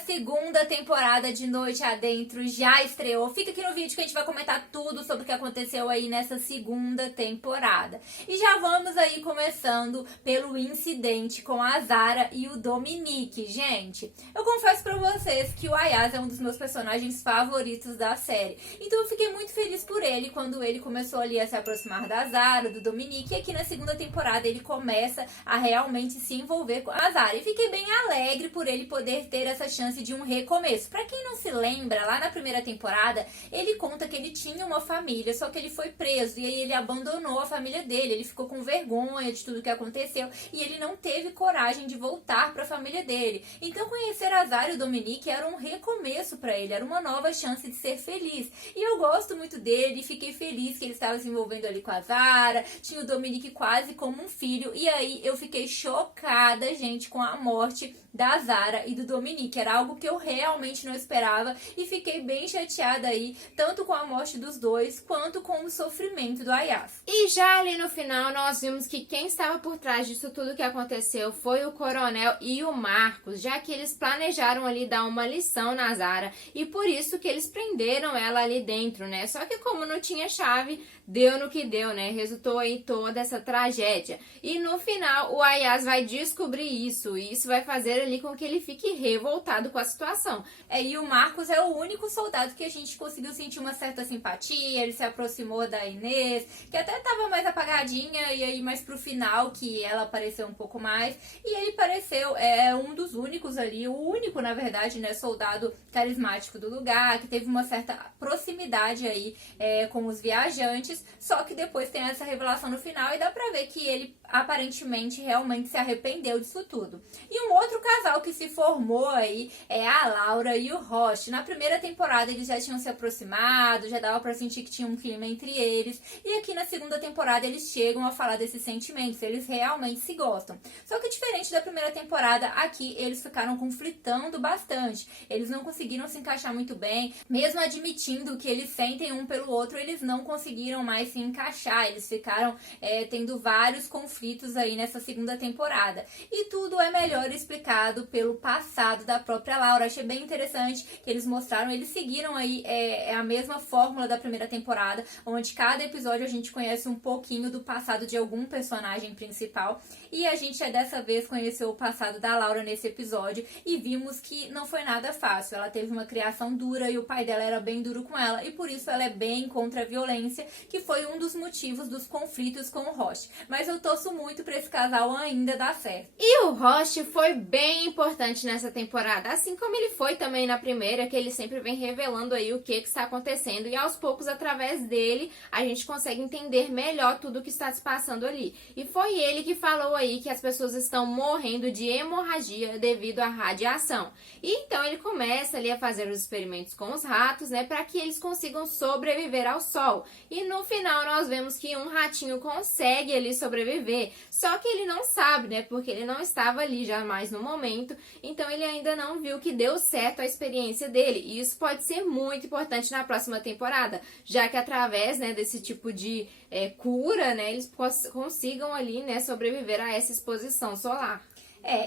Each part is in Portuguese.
segunda temporada de Noite Adentro já estreou. Fica aqui no vídeo que a gente vai comentar tudo sobre o que aconteceu aí nessa segunda temporada. E já vamos aí começando pelo incidente com a Zara e o Dominique. Gente, eu confesso pra vocês que o Ayaz é um dos meus personagens favoritos da série. Então eu fiquei muito feliz por ele quando ele começou ali a se aproximar da Zara, do Dominique. E aqui na segunda temporada ele começa a realmente se envolver com a Zara. E fiquei bem alegre por ele poder ter essa chance de um recomeço. Pra quem não se lembra, lá na primeira temporada, ele conta que ele tinha uma família, só que ele foi preso e aí ele abandonou a família dele, ele ficou com vergonha de tudo que aconteceu e ele não teve coragem de voltar pra família dele. Então conhecer a Zara e o Dominique era um recomeço pra ele, era uma nova chance de ser feliz. E eu gosto muito dele, fiquei feliz que ele estava se envolvendo ali com a Zara, tinha o Dominique quase como um filho, e aí eu fiquei chocada, gente, com a morte da Zara e do Dominique. Era algo que eu realmente não esperava e fiquei bem chateada aí, tanto com a morte dos dois, quanto com o sofrimento do Ayaz. E já ali no final nós vimos que quem estava por trás disso tudo que aconteceu foi o Coronel e o Marcos, já que eles planejaram ali dar uma lição na Zara e por isso que eles prenderam ela ali dentro, né? Só que como não tinha chave, deu no que deu, né? Resultou aí toda essa tragédia. E no final o Ayaz vai descobrir isso e isso vai fazer ali com que ele fique revoltado com a situação. E o Marcos é o único soldado que a gente conseguiu sentir uma certa simpatia, ele se aproximou da Inês, que até estava mais apagadinha, e aí mais pro final que ela apareceu um pouco mais, e ele pareceu um dos únicos ali, o único na verdade, né, soldado carismático do lugar, que teve uma certa proximidade aí com os viajantes, só que depois tem essa revelação no final e dá pra ver que ele aparentemente realmente se arrependeu disso tudo. E um outro casal que se formou aí é a Laura e o Ross. Na primeira temporada eles já tinham se aproximado, já dava pra sentir que tinha um clima entre eles, e aqui na segunda temporada eles chegam a falar desses sentimentos, eles realmente se gostam. Só que diferente da primeira temporada, aqui eles ficaram conflitando bastante, eles não conseguiram se encaixar muito bem, mesmo admitindo que eles sentem um pelo outro, eles não conseguiram mais se encaixar, eles ficaram tendo vários conflitos aí nessa segunda temporada. E tudo é melhor explicado pelo passado da própria Laura. Achei bem interessante que eles mostraram, eles seguiram aí a mesma fórmula da primeira temporada, onde cada episódio a gente conhece um pouquinho do passado de algum personagem principal, e a gente dessa vez conheceu o passado da Laura nesse episódio e vimos que não foi nada fácil. Ela teve uma criação dura e o pai dela era bem duro com ela, e por isso ela é bem contra a violência, que foi um dos motivos dos conflitos com o Ross. Mas eu torço muito pra esse casal ainda dar certo. E o Ross foi bem importante nessa temporada, assim como ele foi também na primeira, que ele sempre vem revelando aí o que está acontecendo, e aos poucos, através dele, a gente consegue entender melhor tudo o que está se passando ali. E foi ele que falou aí que as pessoas estão morrendo de hemorragia devido à radiação. E então ele começa ali a fazer os experimentos com os ratos, né, para que eles consigam sobreviver ao sol. E no final nós vemos que um ratinho consegue ali sobreviver, só que ele não sabe, né, porque ele não estava ali jamais no momento, então ele ainda não viu que deu certo a experiência dele. E isso pode ser muito importante na próxima temporada, já que através, né, desse tipo de cura, né, eles consigam ali, né, sobreviver a essa exposição solar.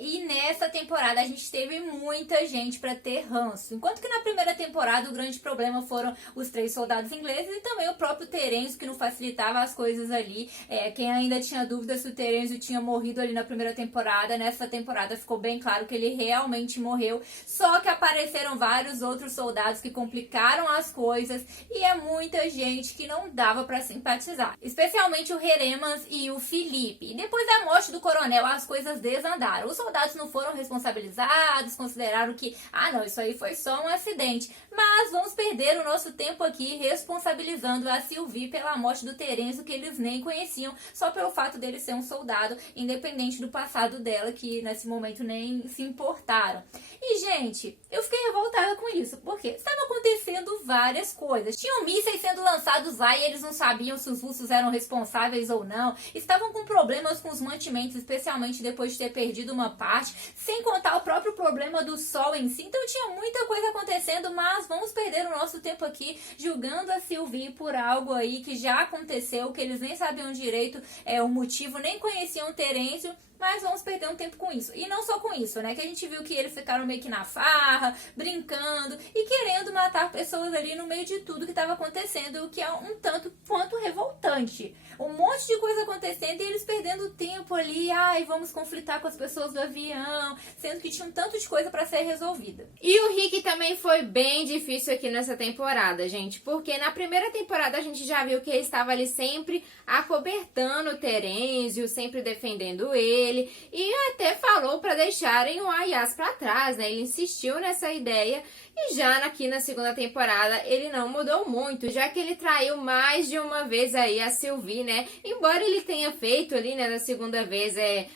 E nessa temporada a gente teve muita gente pra ter ranço. Enquanto que na primeira temporada o grande problema foram os 3 soldados ingleses e também o próprio Terêncio, que não facilitava as coisas ali. Quem ainda tinha dúvida se o Terêncio tinha morrido ali na primeira temporada, nessa temporada ficou bem claro que ele realmente morreu. Só que apareceram vários outros soldados que complicaram as coisas e é muita gente que não dava pra simpatizar. Especialmente o Heremans e o Felipe. E depois da morte do coronel as coisas desandaram. Os soldados não foram responsabilizados, consideraram que, não, isso aí foi só um acidente. Mas vamos perder o nosso tempo aqui responsabilizando a Sylvie pela morte do Terêncio, que eles nem conheciam, só pelo fato dele ser um soldado, independente do passado dela, que nesse momento nem se importaram. E, gente, eu fiquei revoltada com isso, porque estava acontecendo várias coisas. Tinham mísseis sendo lançados lá e eles não sabiam se os russos eram responsáveis ou não. Estavam com problemas com os mantimentos, especialmente depois de ter perdido uma parte, sem contar o próprio problema do sol em si. Então tinha muita coisa acontecendo, mas vamos perder o nosso tempo aqui julgando a Sylvie por algo aí que já aconteceu, que eles nem sabiam direito o motivo, nem conheciam o Terêncio. mas vamos perder um tempo com isso. E não só com isso, né? Que a gente viu que eles ficaram meio que na farra, brincando e querendo matar pessoas ali no meio de tudo que estava acontecendo, o que é um tanto quanto revoltante. Um monte de coisa acontecendo e eles perdendo tempo ali, ai, vamos conflitar com as pessoas do avião, sendo que tinha um tanto de coisa para ser resolvida. E o Rick também foi bem difícil aqui nessa temporada, gente, porque na primeira temporada a gente já viu que ele estava ali sempre acobertando o Terêncio, sempre defendendo ele, e até falou para deixarem o Ayaz para trás, né? Ele insistiu nessa ideia. E já aqui na segunda temporada ele não mudou muito, já que ele traiu mais de uma vez aí a Sylvie, né? Embora ele tenha feito ali, né, na segunda vez,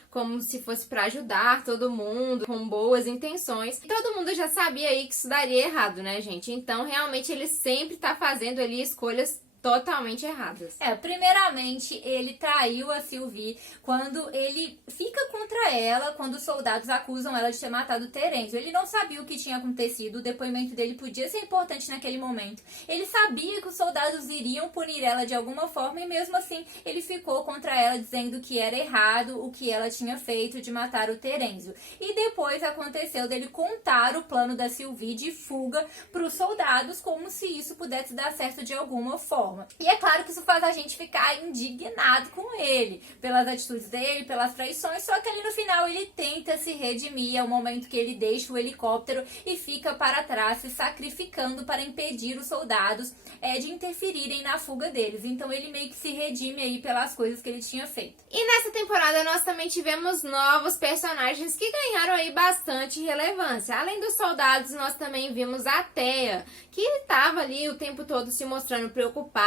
como se fosse para ajudar todo mundo, com boas intenções. Todo mundo já sabia aí que isso daria errado, né, gente? Então, realmente, ele sempre tá fazendo ali escolhas totalmente erradas. Primeiramente, ele traiu a Sylvie quando ele fica contra ela, quando os soldados acusam ela de ter matado o Terêncio. Ele não sabia o que tinha acontecido, o depoimento dele podia ser importante naquele momento. Ele sabia que os soldados iriam punir ela de alguma forma e mesmo assim ele ficou contra ela dizendo que era errado o que ela tinha feito de matar o Terêncio. E depois aconteceu dele contar o plano da Sylvie de fuga para os soldados como se isso pudesse dar certo de alguma forma. E é claro que isso faz a gente ficar indignado com ele, pelas atitudes dele, pelas traições, só que ali no final ele tenta se redimir, é o momento que ele deixa o helicóptero e fica para trás, se sacrificando para impedir os soldados de interferirem na fuga deles. Então ele meio que se redime aí pelas coisas que ele tinha feito. E nessa temporada nós também tivemos novos personagens que ganharam aí bastante relevância. Além dos soldados, nós também vimos a Thea, que estava ali o tempo todo se mostrando preocupada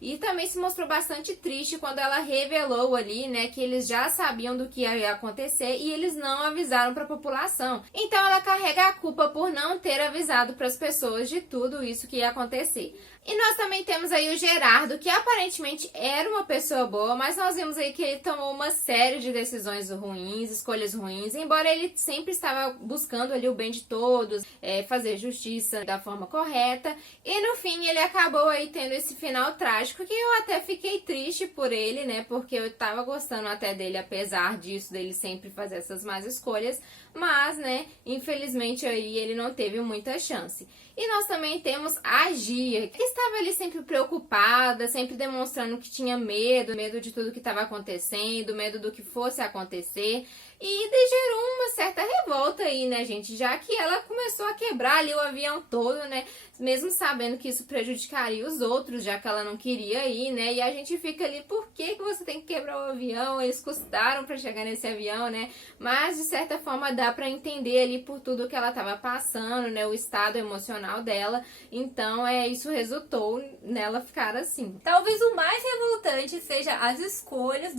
e também se mostrou bastante triste quando ela revelou ali, né, que eles já sabiam do que ia acontecer e eles não avisaram para a população. Então ela carrega a culpa por não ter avisado para as pessoas de tudo isso que ia acontecer. E nós também temos aí o Gerardo, que aparentemente era uma pessoa boa, mas nós vimos aí que ele tomou uma série de decisões ruins, escolhas ruins, embora ele sempre estava buscando ali o bem de todos, fazer justiça da forma correta, e no fim ele acabou aí tendo esse final trágico, que eu até fiquei triste por ele, né, porque eu tava gostando até dele, apesar disso, dele sempre fazer essas más escolhas, mas, né, infelizmente aí ele não teve muita chance. E nós também temos a Gia, que estava ali sempre preocupada, sempre demonstrando que tinha medo de tudo que estava acontecendo, medo do que fosse acontecer. E gerou uma certa revolta aí, né, gente? Já que ela começou a quebrar ali o avião todo, né? Mesmo sabendo que isso prejudicaria os outros, já que ela não queria ir, né? E a gente fica ali, por que você tem que quebrar o avião? Eles custaram pra chegar nesse avião, né? Mas, de certa forma, dá pra entender ali por tudo que ela tava passando, né? O estado emocional dela. Então, isso resultou nela ficar assim. Talvez o mais revoltante seja as escolhas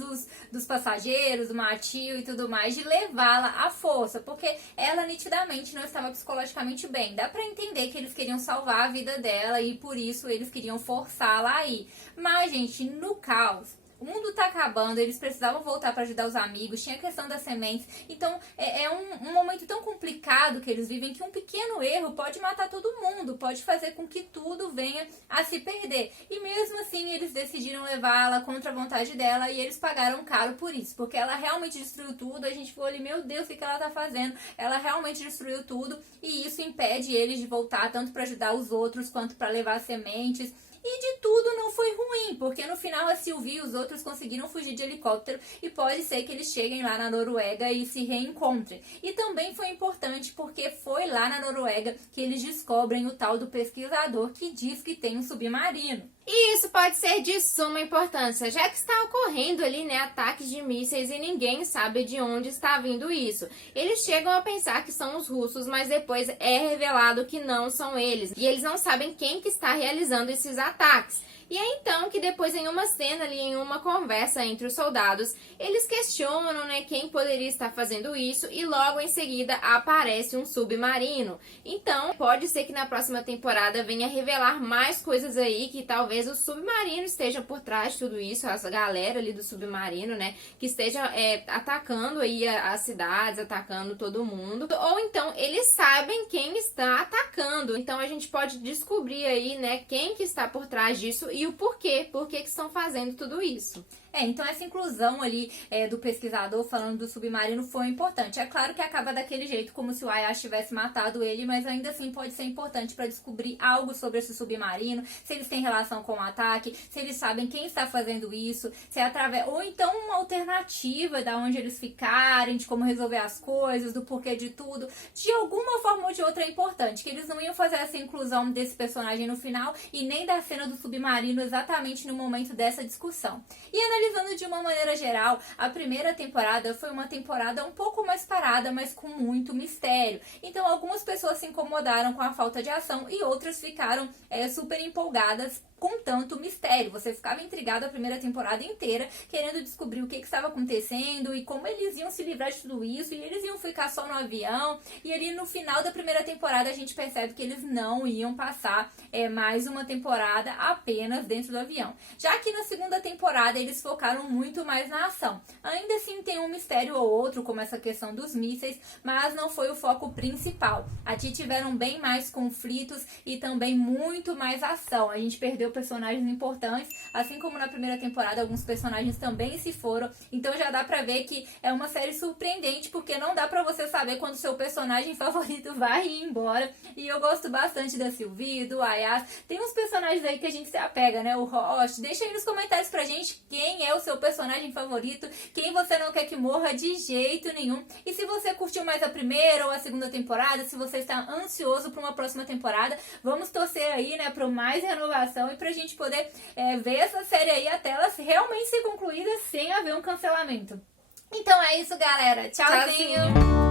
dos passageiros, do Matteo e tudo mais, de levá-la à força, porque ela nitidamente não estava psicologicamente bem. Dá pra entender que eles queriam salvar a vida dela e por isso eles queriam forçá-la a ir. Mas, gente, no caos, o mundo tá acabando, eles precisavam voltar para ajudar os amigos, tinha a questão das sementes. Então, é um momento tão complicado que eles vivem que um pequeno erro pode matar todo mundo, pode fazer com que tudo venha a se perder. E mesmo assim, eles decidiram levá-la contra a vontade dela e eles pagaram caro por isso, porque ela realmente destruiu tudo. A gente ficou ali, meu Deus, o que ela tá fazendo? Ela realmente destruiu tudo e isso impede eles de voltar tanto para ajudar os outros quanto para levar sementes. E de tudo não foi ruim, porque no final a Sylvie e os outros conseguiram fugir de helicóptero e pode ser que eles cheguem lá na Noruega e se reencontrem. E também foi importante porque foi lá na Noruega que eles descobrem o tal do pesquisador que diz que tem um submarino. E isso pode ser de suma importância, já que está ocorrendo ali, né, ataques de mísseis e ninguém sabe de onde está vindo isso. Eles chegam a pensar que são os russos, mas depois é revelado que não são eles. E eles não sabem quem que está realizando esses ataques. E é então que depois, em uma cena ali, em uma conversa entre os soldados, eles questionam, né, quem poderia estar fazendo isso e logo em seguida aparece um submarino. Então, pode ser que na próxima temporada venha revelar mais coisas aí que talvez talvez o Submarino esteja por trás de tudo isso, essa galera ali do Submarino, né, que esteja atacando aí as cidades, atacando todo mundo, ou então eles sabem quem está atacando, então a gente pode descobrir aí, né, quem que está por trás disso e o porquê, por que estão fazendo tudo isso. Então essa inclusão ali do pesquisador falando do submarino foi importante. É claro que acaba daquele jeito, como se o Ayashi tivesse matado ele, mas ainda assim pode ser importante para descobrir algo sobre esse submarino, se eles têm relação com o ataque, se eles sabem quem está fazendo isso, se é através, ou então uma alternativa da onde eles ficarem, de como resolver as coisas, do porquê de tudo. De alguma forma ou de outra é importante, que eles não iam fazer essa inclusão desse personagem no final e nem da cena do submarino exatamente no momento dessa discussão. E analisando de uma maneira geral, a primeira temporada foi uma temporada um pouco mais parada, mas com muito mistério. Então algumas pessoas se incomodaram com a falta de ação e outras ficaram super empolgadas com tanto mistério. Você ficava intrigado a primeira temporada inteira, querendo descobrir o que estava acontecendo e como eles iam se livrar de tudo isso, e eles iam ficar só no avião, e ali no final da primeira temporada a gente percebe que eles não iam passar mais uma temporada apenas dentro do avião. Já que na segunda temporada eles focaram muito mais na ação. Ainda assim tem um mistério ou outro, como essa questão dos mísseis, mas não foi o foco principal. Aqui tiveram bem mais conflitos e também muito mais ação. A gente perdeu personagens importantes, assim como na primeira temporada alguns personagens também se foram, então já dá pra ver que é uma série surpreendente, porque não dá pra você saber quando seu personagem favorito vai ir embora, e eu gosto bastante da Sylvie, do Ayase, tem uns personagens aí que a gente se apega, né, o Roche. Deixa aí nos comentários pra gente quem é o seu personagem favorito, quem você não quer que morra de jeito nenhum, e se você curtiu mais a primeira ou a segunda temporada, se você está ansioso pra uma próxima temporada, vamos torcer aí, né, pra mais renovação e pra gente poder ver essa série aí até ela realmente ser concluída sem haver um cancelamento. Então é isso, galera. Tchauzinho!